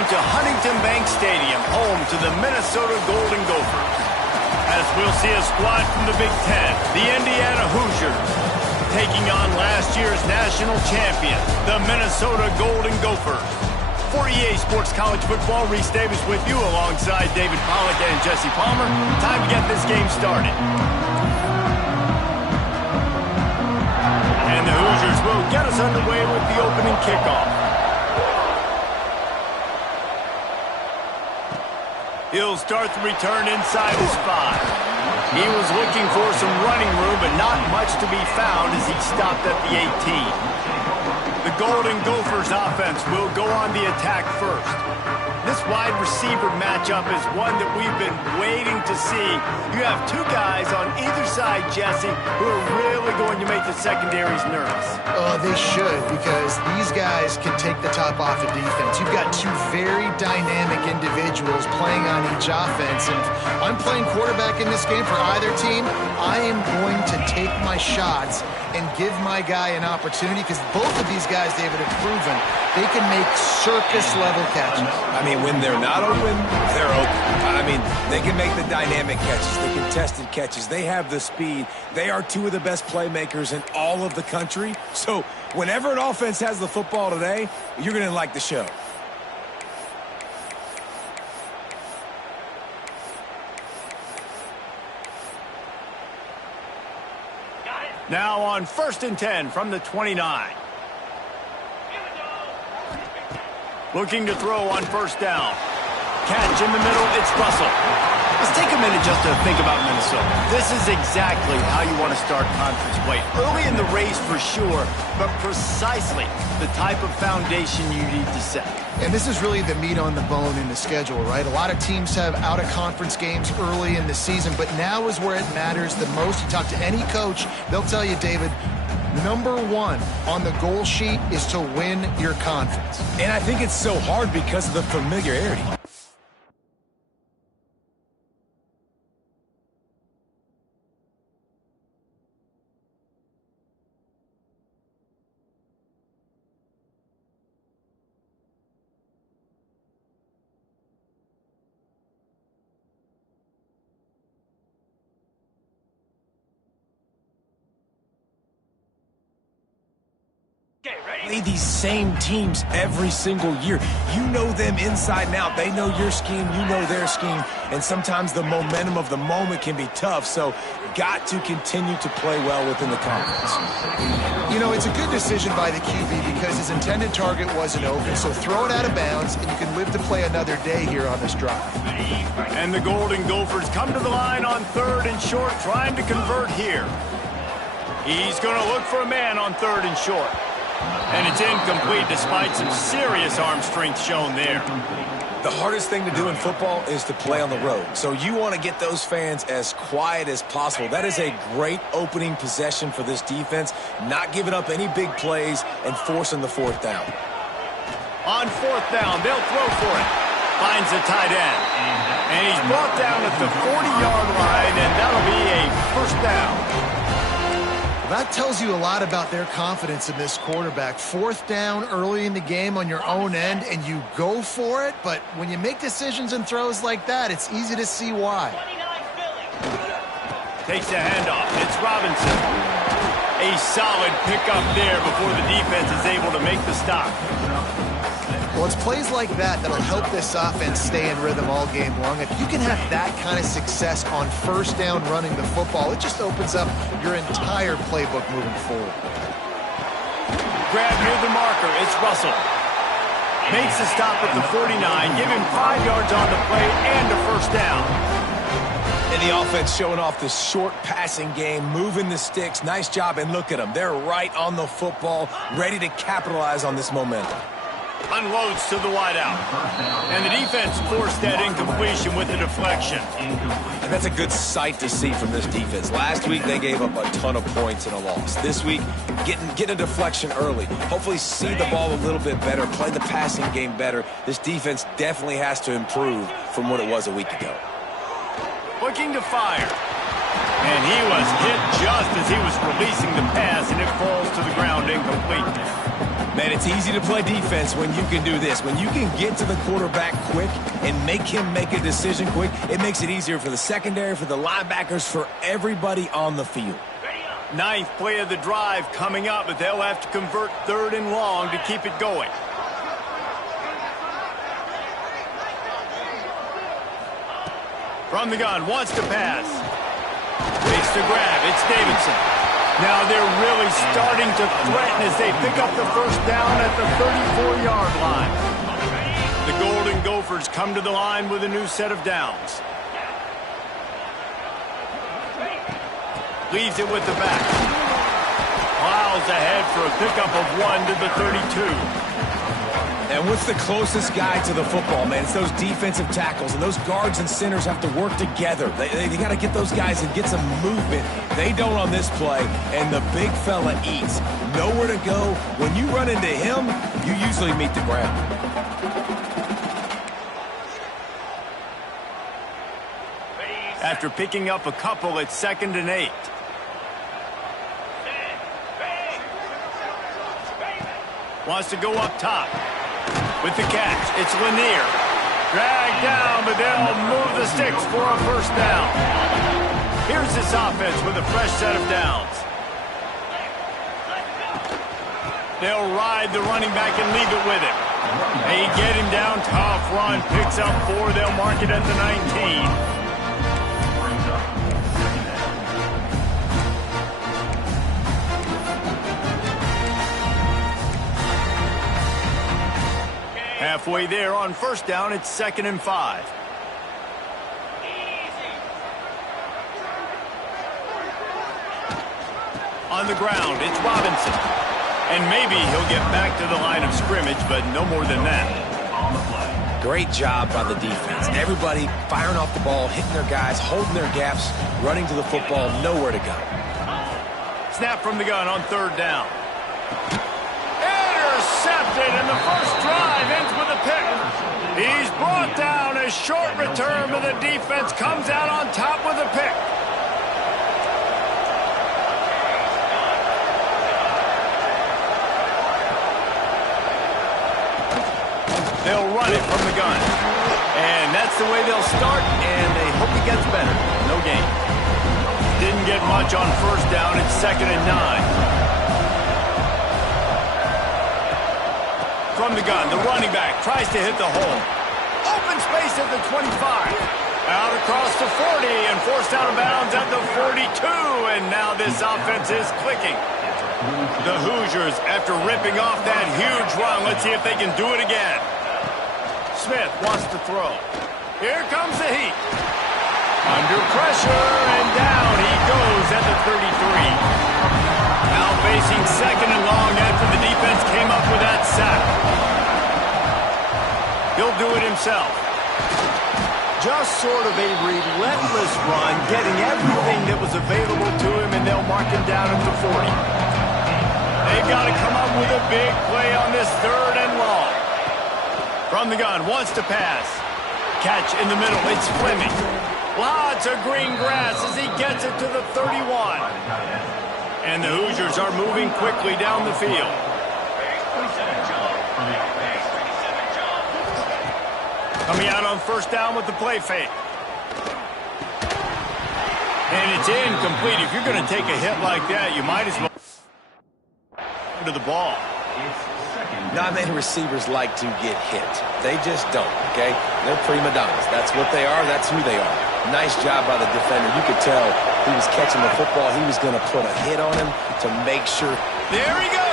Welcome to Huntington Bank Stadium, home to the Minnesota Golden Gophers. As we'll see a squad from the Big Ten, the Indiana Hoosiers, taking on last year's national champion, the Minnesota Golden Gophers. For EA Sports College Football, Reese Davis with you alongside David Pollack and Jesse Palmer. Time to get this game started. And the Hoosiers will get us underway with the opening kickoff. He'll start the return inside his 5. He was looking for some running room, but not much to be found as he stopped at the 18. The Golden Gophers offense will go on the attack first. This wide receiver matchup is one that we've been waiting to see. You have two guys on either side, Jesse, who are really going to make the secondaries nervous. Oh, they should, because these guys can take the top off of defense. You've got two very dynamic individuals playing on each offense, and if I'm playing quarterback in this game for either team, I am going to take my shots and give my guy an opportunity, because both of these guys, David, have proven they can make circus-level catches. I mean, when they're not open, they're open. I mean, they can make the dynamic catches, the contested catches. They have the speed. They are two of the best playmakers in all of the country. So whenever an offense has the football today, you're going to like the show. Now on 1st and 10 from the 29. Looking to throw on 1st down. Catch in the middle, it's Russell. Let's take a minute just to think about Minnesota. This is exactly how you want to start conference play. Early in the race for sure, but precisely the type of foundation you need to set. And this is really the meat on the bone in the schedule, right? A lot of teams have out-of-conference games early in the season, but now is where it matters the most. You talk to any coach, they'll tell you, David, number one on the goal sheet is to win your conference. And I think it's so hard because of the familiarity. Play these same teams every single year. You know them inside and out. They know your scheme, you know their scheme, and sometimes the momentum of the moment can be tough, so got to continue to play well within the conference. You know, it's a good decision by the QB because his intended target wasn't open, so throw it out of bounds, and you can live to play another day here on this drive. And the Golden Gophers come to the line on 3rd and short, trying to convert here. He's going to look for a man on 3rd and short. And it's incomplete despite some serious arm strength shown there. The hardest thing to do in football is to play on the road. So you want to get those fans as quiet as possible. That is a great opening possession for this defense. Not giving up any big plays and forcing the 4th down. On 4th down, they'll throw for it. Finds the tight end. And he's brought down at the 40-yard line, and that'll be a 1st down. That tells you a lot about their confidence in this quarterback. 4th down early in the game on your own end, and you go for it. But when you make decisions and throws like that, it's easy to see why. Takes the handoff. It's Robinson. A solid pickup there before the defense is able to make the stop. Well, it's plays like that that'll help this offense stay in rhythm all game long. If you can have that kind of success on 1st down running the football, it just opens up your entire playbook moving forward. Grab near the marker. It's Russell. Makes the stop at the 49. Give him 5 yards on the play and a 1st down. And the offense showing off the short passing game, moving the sticks. Nice job, and look at them. They're right on the football, ready to capitalize on this momentum. Unloads to the wideout. And the defense forced that incompletion with the deflection. And that's a good sight to see from this defense. Last week, they gave up a ton of points in a loss. This week, getting a deflection early. Hopefully see the ball a little bit better, play the passing game better. This defense definitely has to improve from what it was a week ago. Looking to fire. And he was hit just as he was releasing the pass, and it falls to the ground incomplete. Man, it's easy to play defense when you can do this. When you can get to the quarterback quick and make him make a decision quick, it makes it easier for the secondary, for the linebackers, for everybody on the field. Ninth play of the drive coming up, but they'll have to convert 3rd and long to keep it going. From the gun, wants to pass. Waits to grab. It's Davidson. Now they're really starting to threaten as they pick up the first down at the 34-yard line. The Golden Gophers come to the line with a new set of downs. Leaves it with the back. Plows ahead for a pickup of 1 to the 32. And what's the closest guy to the football, man? It's those defensive tackles, and those guards and centers have to work together. They got to get those guys and get some movement. They don't on this play, and the big fella eats. Nowhere to go. When you run into him, you usually meet the ground. After picking up a couple, it's 2nd and 8. Wants to go up top. With the catch, it's Lanier. Dragged down, but they'll move the sticks for a first down. Here's this offense with a fresh set of downs. They'll ride the running back and leave it with him. They get him down, tough run, picks up 4. They'll mark it at the 19. Halfway there on first down, it's 2nd and 5. On the ground, it's Robinson. And maybe he'll get back to the line of scrimmage, but no more than that. Great job by the defense. Everybody firing off the ball, hitting their guys, holding their gaps, running to the football, nowhere to go. Snap from the gun on 3rd down. Intercepted, and the first drive ends with a pick. He's brought down. A short return, but the defense comes out on top with a pick. They'll run it from the gun. And that's the way they'll start, and they hope it gets better. No gain. Didn't get much on first down. It's 2nd and 9. From the gun, the running back tries to hit the hole. Open space at the 25. Out across the 40 and forced out of bounds at the 42. And now this offense is clicking. The Hoosiers, after ripping off that huge run, let's see if they can do it again. Smith wants to throw. Here comes the heat. Under pressure, and down he goes at the 33. Now facing 2nd and long after the defense came up with that sack. He'll do it himself. Just sort of a relentless run, getting everything that was available to him, and they'll mark him down at the 40. They've got to come up with a big play on this 3rd and long. From the gun, wants to pass. Catch in the middle, it's Fleming. Lots of green grass as he gets it to the 31. And the Hoosiers are moving quickly down the field. Coming out on first down with the play fake. And it's incomplete. If you're going to take a hit like that, you might as well to the ball. Not many receivers like to get hit. They just don't, okay? They're prima donnas. That's what they are. That's who they are. Nice job by the defender. You could tell he was catching the football. He was going to put a hit on him to make sure. There he goes.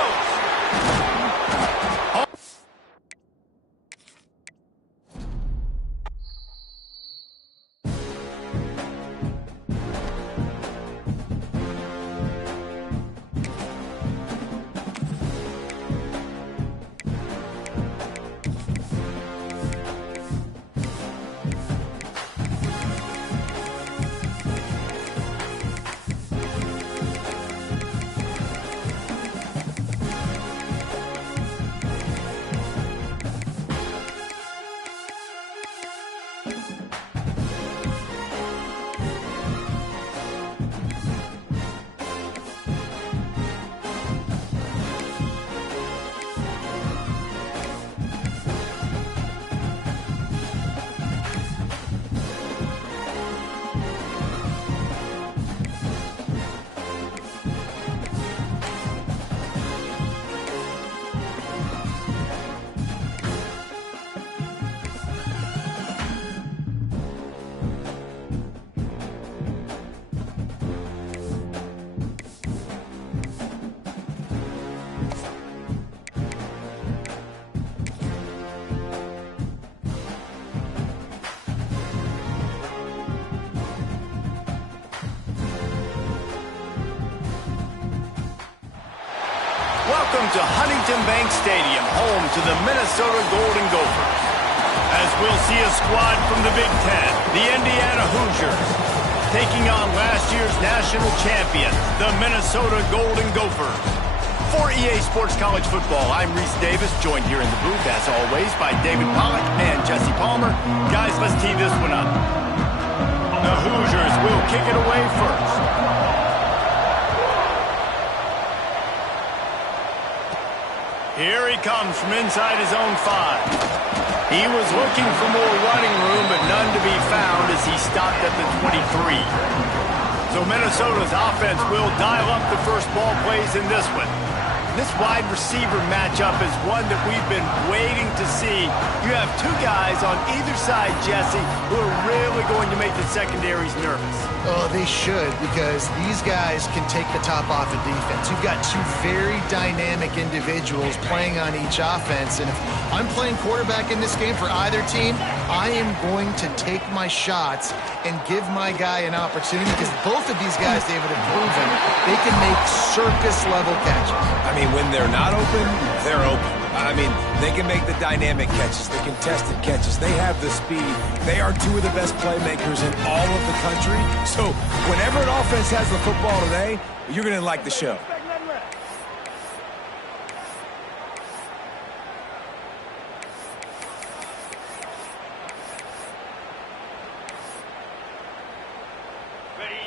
Welcome to Huntington Bank Stadium, home to the Minnesota Golden Gophers. As we'll see a squad from the Big Ten, the Indiana Hoosiers, taking on last year's national champion, the Minnesota Golden Gophers. For EA Sports College Football, I'm Reese Davis, joined here in the booth, as always, by David Pollack and Jesse Palmer. Guys, let's tee this one up. The Hoosiers will kick it away first. Here he comes from inside his own 5. He was looking for more running room, but none to be found as he stopped at the 23. So Minnesota's offense will dial up the first ball plays in this one. This wide receiver matchup is one that we've been waiting to see. You have two guys on either side, Jesse, who are really going to make the secondaries nervous. Oh, they should, because these guys can take the top off of defense. You've got two very dynamic individuals playing on each offense, and if I'm playing quarterback in this game for either team, I am going to take my shots and give my guy an opportunity, because both of these guys, David, have proven they can make circus-level catches. I mean, when they're not open, they're open. I mean, they can make the dynamic catches, the contested catches. They have the speed. They are two of the best playmakers in all of the country. So whenever an offense has the football today, you're going to like the show.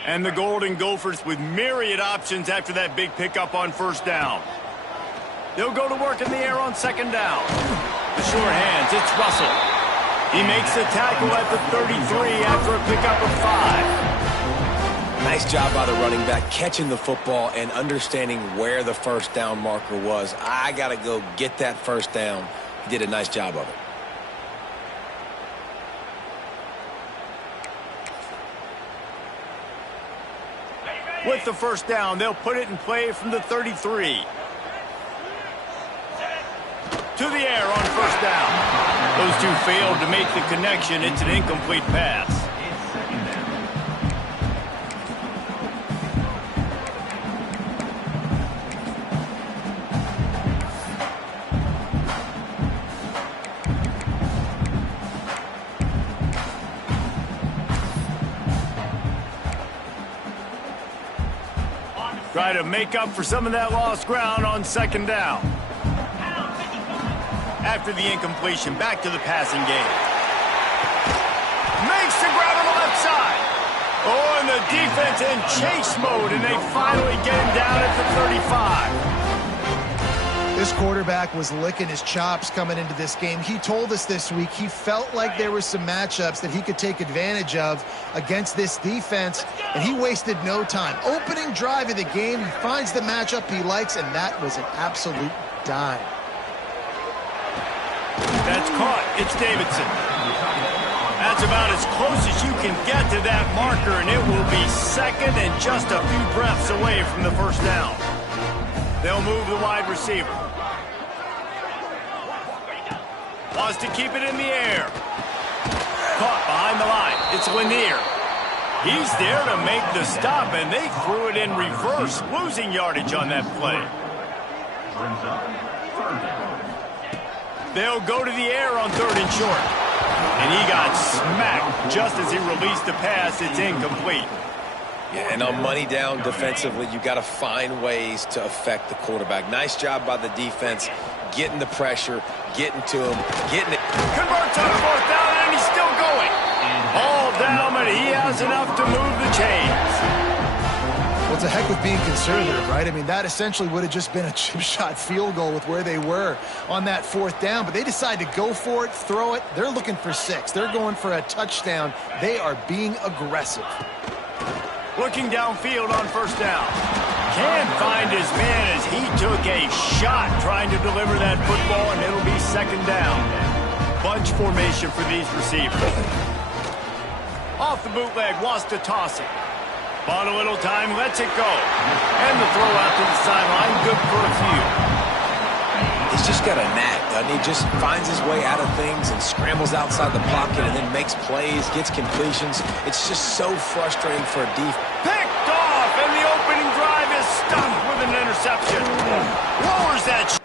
And the Golden Gophers with myriad options after that big pickup on first down. They'll go to work in the air on second down. The sure hands, it's Russell. He makes the tackle at the 33 after a pickup of 5. Nice job by the running back, catching the football and understanding where the first down marker was. I got to go get that first down. He did a nice job of it. With the first down, they'll put it in play from the 33. To the air on first down. Those two failed to make the connection. It's an incomplete pass. Try to make up for some of that lost ground on second down. After the incompletion, back to the passing game. Makes the grab on the left side. Oh, and the defense in chase mode, and they finally get him down at the 35. This quarterback was licking his chops coming into this game. He told us this week he felt like there were some matchups that he could take advantage of against this defense, and he wasted no time. Opening drive of the game, he finds the matchup he likes, and that was an absolute dime. That's caught. It's Davidson. That's about as close as you can get to that marker, and it will be second and just a few breaths away from the first down. They'll move the wide receiver. Wants to keep it in the air. Caught behind the line. It's Lanier. He's there to make the stop, and they threw it in reverse, losing yardage on that play. They'll go to the air on third and short. And he got smacked just as he released the pass. It's incomplete. Yeah, and on money down defensively, you got to find ways to affect the quarterback. Nice job by the defense, getting the pressure, getting to him, getting it. Converts on fourth down, and he's still going. All down, but he has enough to move the chains. Well, it's a heck of being conservative, right? I mean, that essentially would have just been a chip shot field goal with where they were on that fourth down, but they decided to go for it, throw it. They're looking for 6. They're going for a touchdown. They are being aggressive. Looking downfield on first down. Can't find his man as he took a shot trying to deliver that football, and it'll be second down. Bunch formation for these receivers. Off the bootleg, wants to toss it. Bought a little time, lets it go. And the throw out to the sideline, good for a few. He's just got a knack, doesn't he? Just finds his way out of things and scrambles outside the pocket and then makes plays, gets completions. It's just so frustrating for a defense. Picked off, and the opening drive is stuffed with an interception. interception. Lowers that.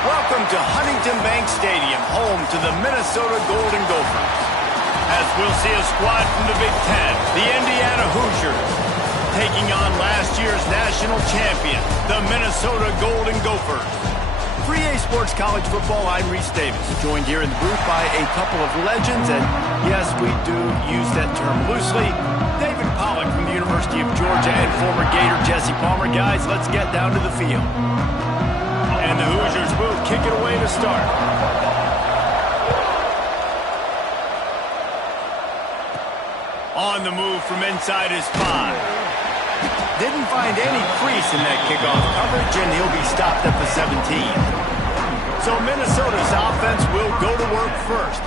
Welcome to Huntington Bank Stadium, home to the Minnesota Golden Gophers. As we'll see a squad from the Big Ten, the Indiana Hoosiers, taking on last year's national champion, the Minnesota Golden Gophers. For EA Sports College Football, I'm Reese Davis, joined here in the booth by a couple of legends, and yes, we do use that term loosely. David Pollack from the University of Georgia and former Gator Jesse Palmer. Guys, let's get down to the field. And the Hoosiers will kick it away to start. On the move from inside his 5. Didn't find any crease in that kickoff coverage, and he'll be stopped at the 17. So Minnesota's offense will go to work first.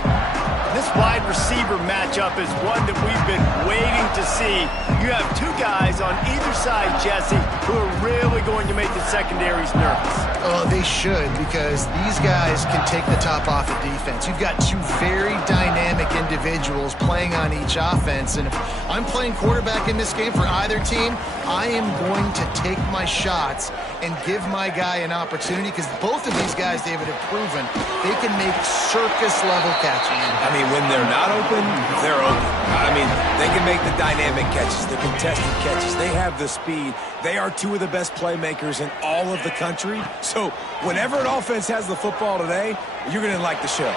This wide receiver matchup is one that we've been waiting to see. You have two guys on either side, Jesse, who are really going to make the secondaries nervous. Oh, they should, because these guys can take the top off of defense. You've got two very dynamic individuals playing on each offense, and if I'm playing quarterback in this game for either team, I am going to take my shots and give my guy an opportunity, because both of these guys, David, have proven they can make circus-level catches. I mean, when they're not open, they're open. I mean, they can make the dynamic catches, the contested catches. They have the speed. They are two of the best playmakers in all of the country. So whenever an offense has the football today, you're going to like the show.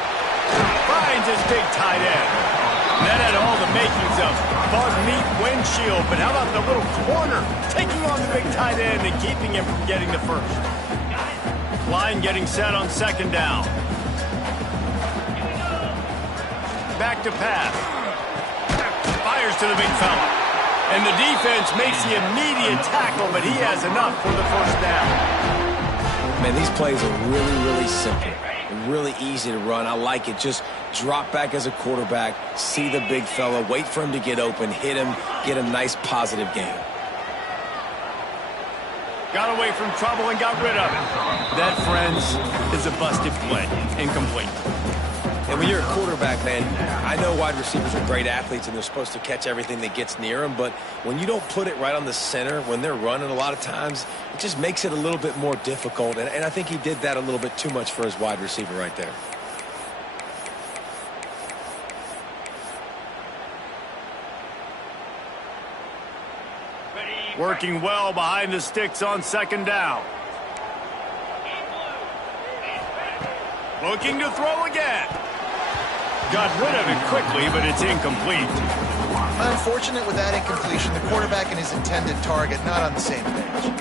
Finds his big tight end. That had all the makings of bug meat windshield, but how about the little corner taking on the big tight end and keeping him from getting the first? Line getting set on second down. Back to pass. Fires to the big fella. And the defense makes the immediate tackle, but he has enough for the first down. Man, these plays are really, really simple. Really easy to run. I like it. Just drop back as a quarterback, see the big fella, wait for him to get open, hit him, get a nice positive gain. Got away from trouble and got rid of it. That, friends, is a busted play. Incomplete. And when you're a quarterback, man, I know wide receivers are great athletes and they're supposed to catch everything that gets near them, but when you don't put it right on the center, when they're running a lot of times, it just makes it a little bit more difficult. And I think he did that a little bit too much for his wide receiver right there. Working well behind the sticks on second down. Looking to throw again. Got rid of it quickly, but it's incomplete. Unfortunate with that incompletion, the quarterback and his intended target not on the same page.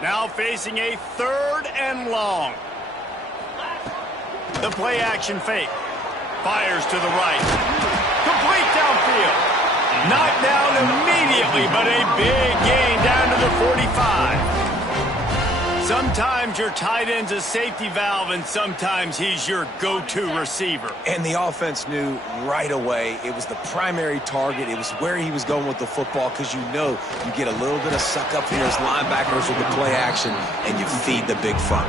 Now facing a third and long. The play action fake. Fires to the right. Complete downfield. Knocked down immediately, but a big gain down to the 45. Sometimes your tight end's a safety valve, and sometimes he's your go-to receiver. And the offense knew right away it was the primary target. It was where he was going with the football, because you know you get a little bit of suck up from those linebackers with the play action, and you feed the big fella.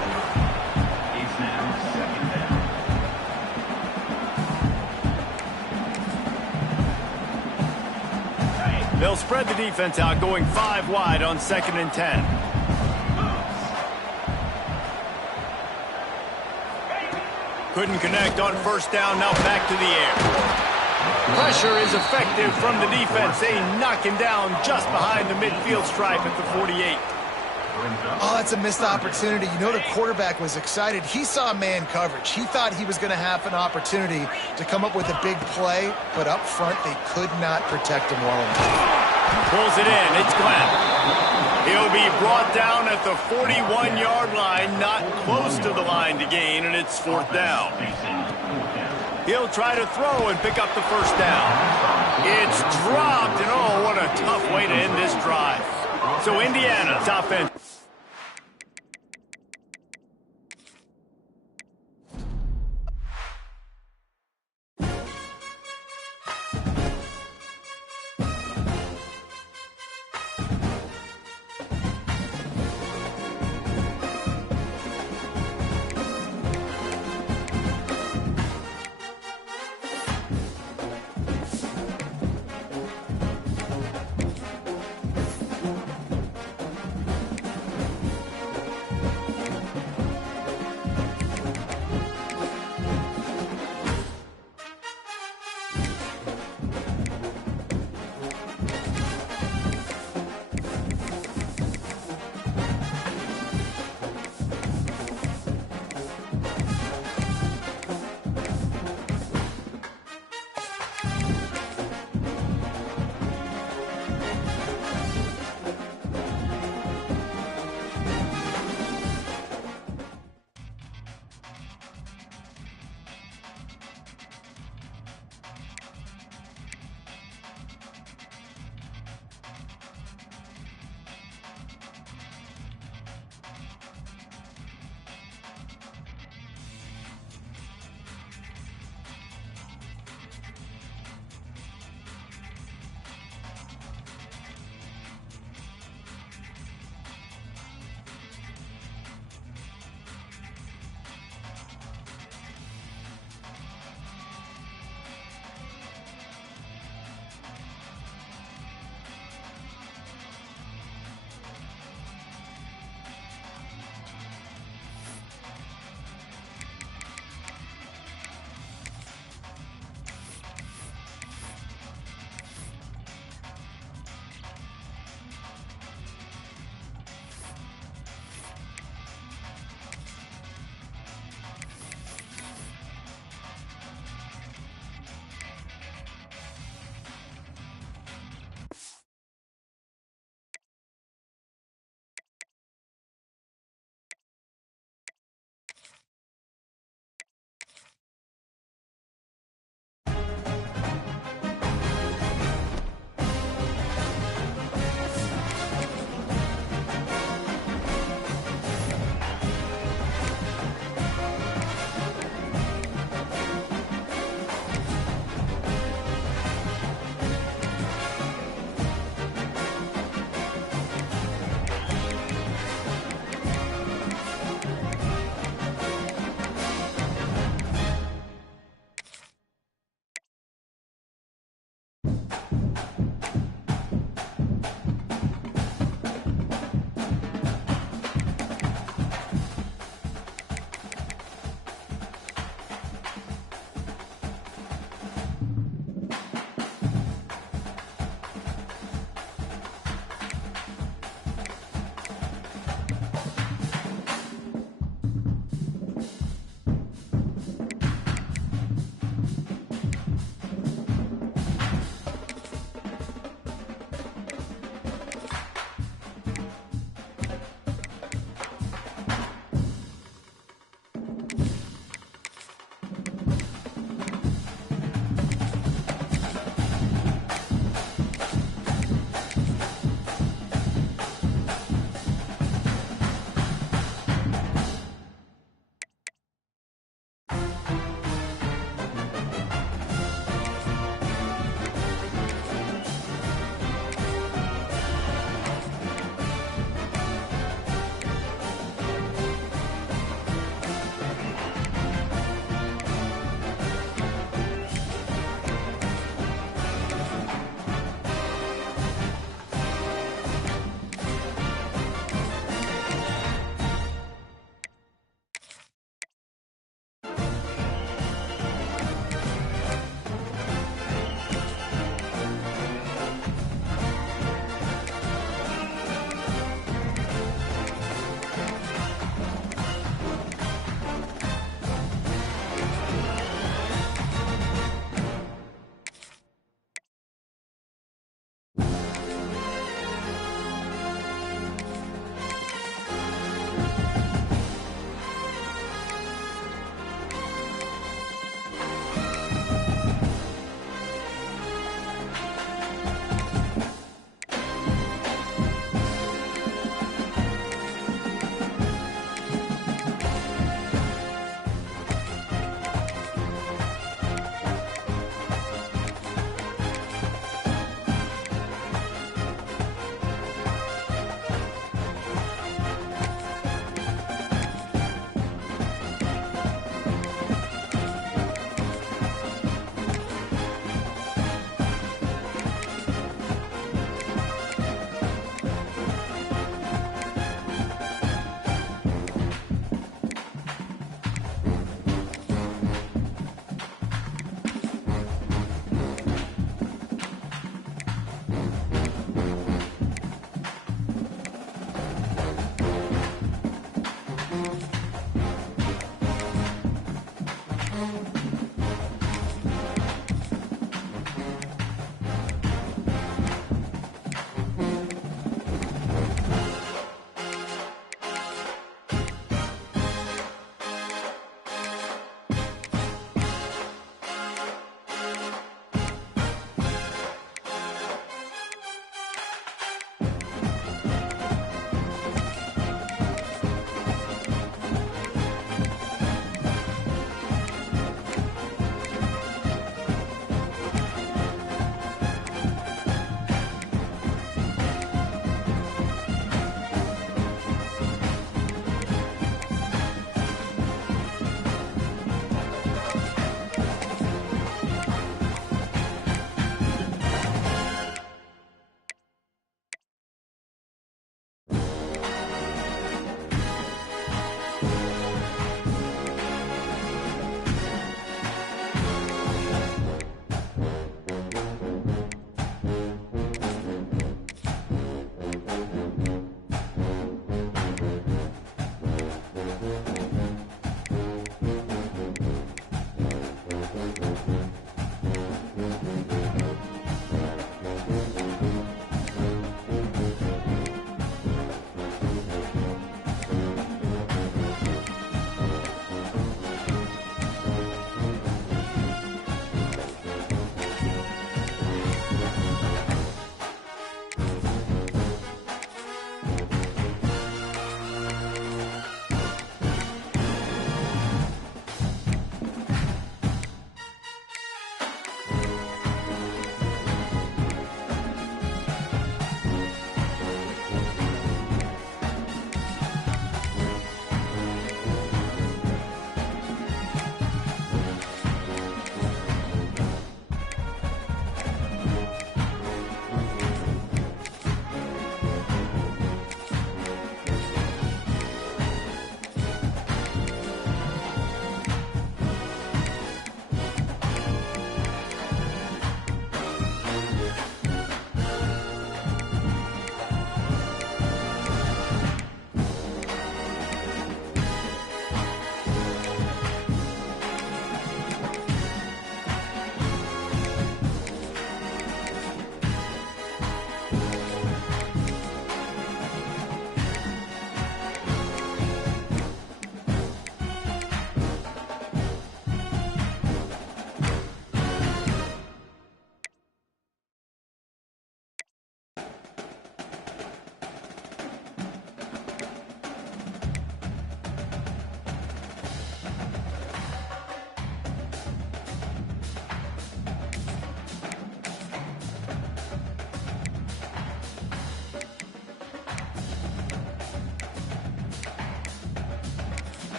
They'll spread the defense out, going 5 wide on 2nd and 10. Couldn't connect on first down, now back to the air. Pressure is effective from the defense. They knock him down just behind the midfield stripe at the 48. Oh, that's a missed opportunity. You know, the quarterback was excited. He saw man coverage. He thought he was going to have an opportunity to come up with a big play, but up front, they could not protect him well enough. Pulls it in. It's Glenn. He'll be brought down at the 41-yard line, not close to the line to gain, and it's 4th down. He'll try to throw and pick up the first down. It's dropped, and oh, what a tough way to end this drive. So Indiana's offense.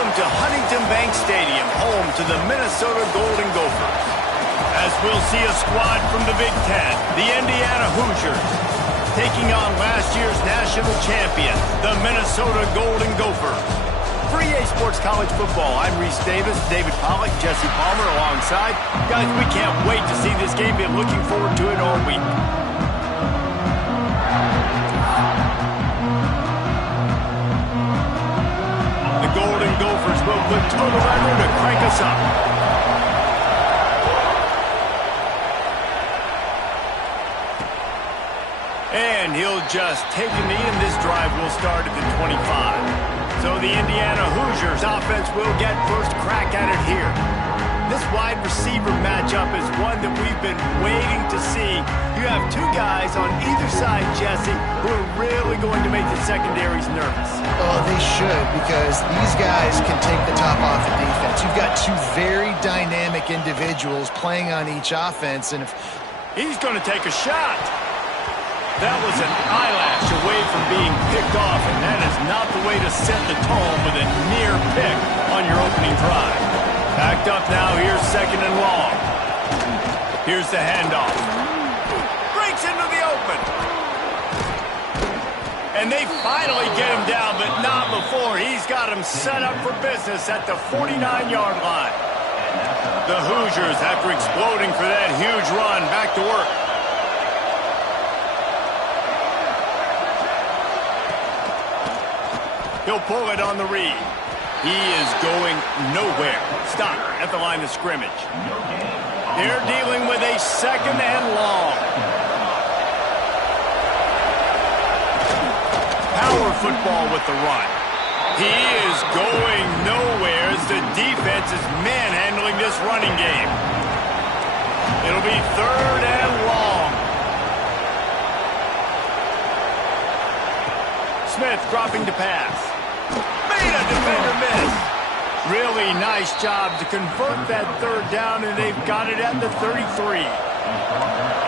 Welcome to Huntington Bank Stadium, home to the Minnesota Golden Gophers. As we'll see a squad from the Big Ten, the Indiana Hoosiers, taking on last year's national champion, the Minnesota Golden Gophers. For EA Sports College Football, I'm Reese Davis, David Pollack, Jesse Palmer alongside. Guys, we can't wait to see this game. Been looking forward to it all week. The Golden Gophers will put total under to crank us up. And he'll just take a knee, and this drive will start at the 25. So the Indiana Hoosiers offense will get first crack at it here. This wide receiver matchup is one that we've been waiting to see. You have two guys on either side, Jesse, who are really going to make the secondaries nervous. Oh, they should, because these guys can take the top off of defense. You've got two very dynamic individuals playing on each offense, and if he's going to take a shot. That was an eyelash away from being picked off, and that is not the way to set the tone with a near pick on your opening drive. Backed up now, here's second and long. Here's the handoff. Breaks into the open. And they finally get him down, but not before. He's got him set up for business at the 49-yard line. The Hoosiers, after exploding for that huge run, back to work. He'll pull it on the read. He is going nowhere. Stop at the line of scrimmage. They're dealing with a second and long. Power football with the run. He is going nowhere as the defense is manhandling this running game. It'll be third and long. Smith dropping to pass. Made a defender miss. Really nice job to convert that third down, and they've got it at the 33.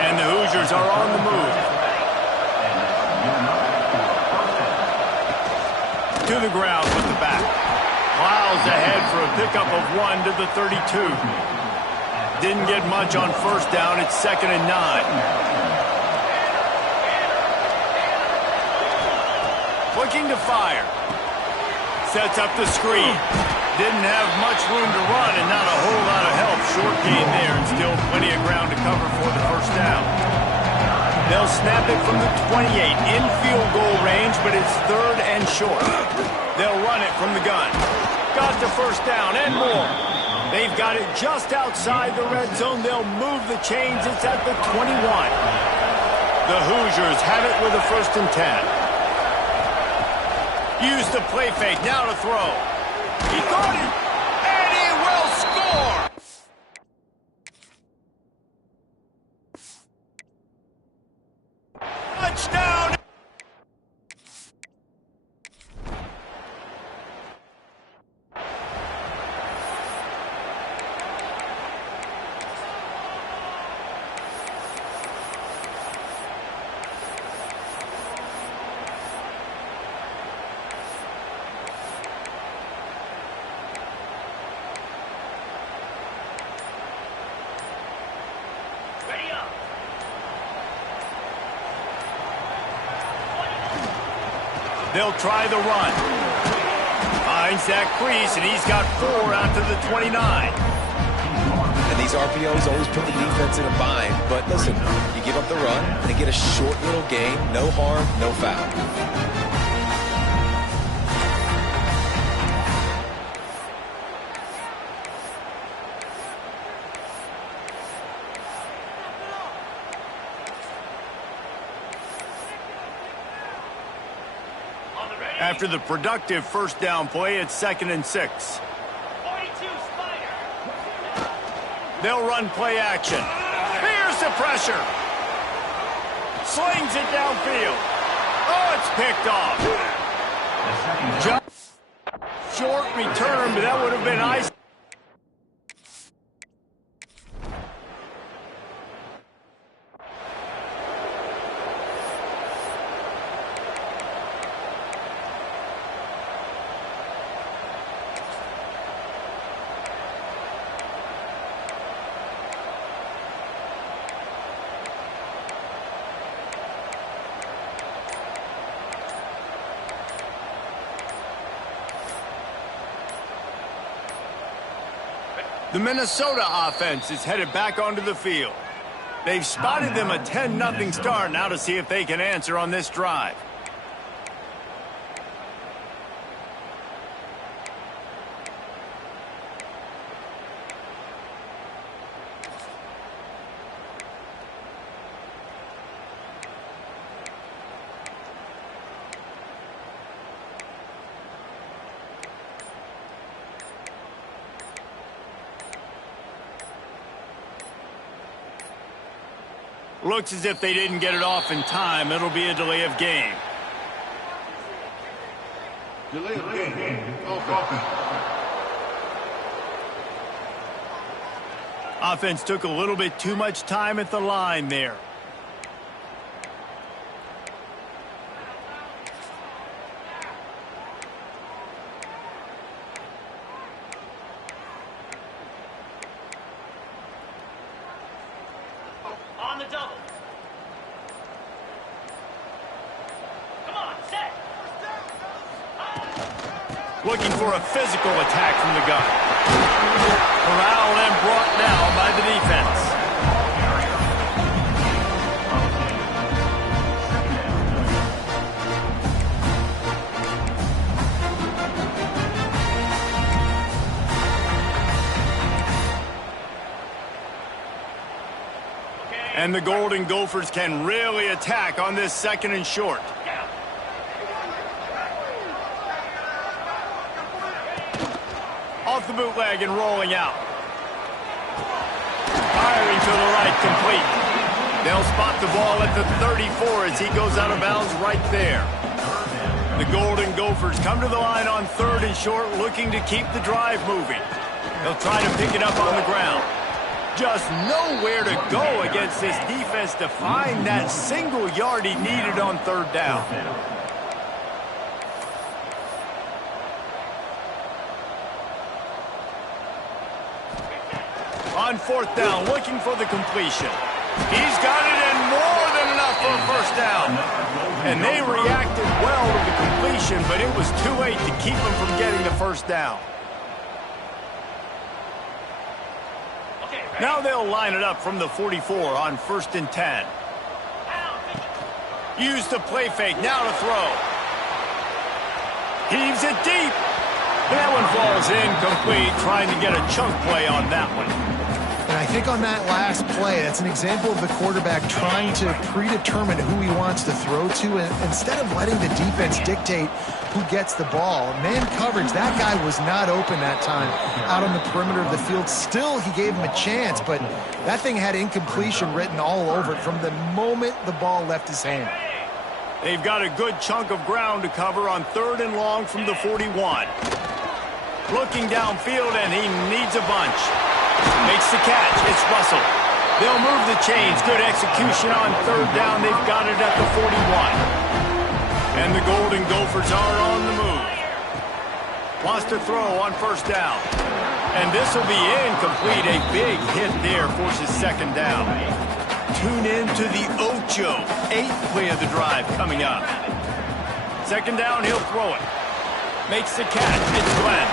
And the Hoosiers are on the move. To the ground with the back. Plows ahead for a pickup of 1 to the 32. Didn't get much on first down. It's second and 9. Looking to fire. Sets up the screen. Didn't have much room to run and not a whole lot of help. Short gain there and still plenty of ground to cover for the first down. They'll snap it from the 28 in field goal range, but it's third and short. They'll run it from the gun. Got the first down and more. They've got it just outside the red zone. They'll move the chains. It's at the 21. The Hoosiers have it with a first and 10. Use the play fake, now to throw. He got it, and he will score! Touchdown! They'll try the run. Finds that crease, and he's got 4 out to the 29. And these RPOs always put the defense in a bind. But listen, you give up the run and get a short little gain. No harm, no foul. After the productive first down play, it's second and 6. They'll run play action. Here's the pressure. Slings it downfield. Oh, it's picked off. Short return, but that would have been ice. The Minnesota offense is headed back onto the field. They've spotted them a 10-0 start now to see if they can answer on this drive. Looks as if they didn't get it off in time. It'll be a delay of game. Delay of game. Offense took a little bit too much time at the line there. On the double. Come on, set. Looking for a physical attack from the gun. Corralled and brought down by the defense. And the Golden Gophers can really attack on this 2nd and short. Off the bootleg and rolling out. Firing to the right, complete. They'll spot the ball at the 34 as he goes out of bounds right there. The Golden Gophers come to the line on 3rd and short, looking to keep the drive moving. They'll try to pick it up on the ground. Just nowhere to go against this defense to find that single yard he needed on 3rd down. On 4th down, looking for the completion. He's got it and more than enough for a 1st down. And they reacted well to the completion, but it was too late to keep him from getting the 1st down. Now they'll line it up from the 44 on 1st and 10. Use the play fake, now to throw. Heaves it deep. That one falls incomplete, trying to get a chunk play on that one. And I think on that last play, that's an example of the quarterback trying to predetermine who he wants to throw to, and instead of letting the defense dictate who gets the ball. Man coverage, that guy was not open that time out on the perimeter of the field. Still, he gave him a chance, but that thing had incompletion written all over it from the moment the ball left his hand. They've got a good chunk of ground to cover on 3rd and long from the 41. Looking downfield, and he needs a bunch. Makes the catch. It's Russell. They'll move the chains. Good execution on 3rd down. They've got it at the 41. And the Golden Gophers are on the move. Wants to throw on 1st down. And this will be incomplete. A big hit there forces 2nd down. Tune in to the Ocho. 8th play of the drive coming up. 2nd down, he'll throw it. Makes the catch. It's Glenn.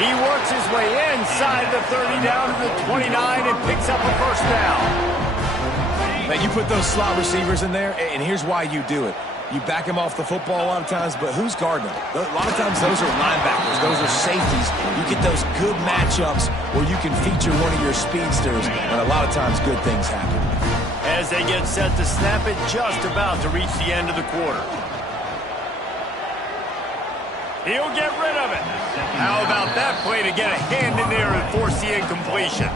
He works his way inside the 30 down to the 29 and picks up a 1st down. Now, you put those slot receivers in there, and here's why you do it. You back them off the football a lot of times, but who's guarding them? A lot of times those are linebackers. Those are safeties. You get those good matchups where you can feature one of your speedsters, and a lot of times good things happen. As they get set to snap it, just about to reach the end of the quarter. He'll get rid of it. How about that play to get a hand in there and force the incompletion?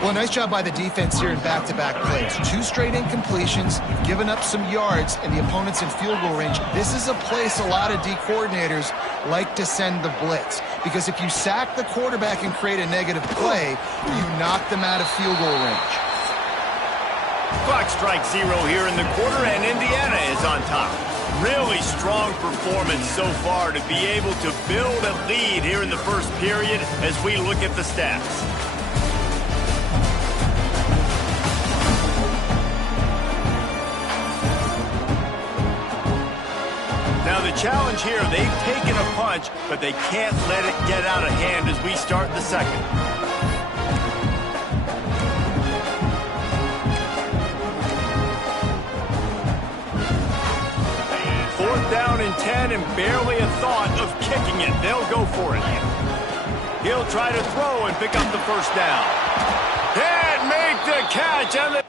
Well, nice job by the defense here in back-to-back plays. 2 straight incompletions, you've given up some yards, and the opponent's in field goal range. This is a place a lot of D coordinators like to send the blitz, because if you sack the quarterback and create a negative play, you knock them out of field goal range. Clock strikes 0 here in the quarter, and Indiana is on top. Really strong performance so far to be able to build a lead here in the 1st period as we look at the stats. Now the challenge here, they've taken a punch, but they can't let it get out of hand as we start the 2nd. 10 and barely a thought of kicking it. They'll go for it. He'll try to throw and pick up the first down. And make the catch. And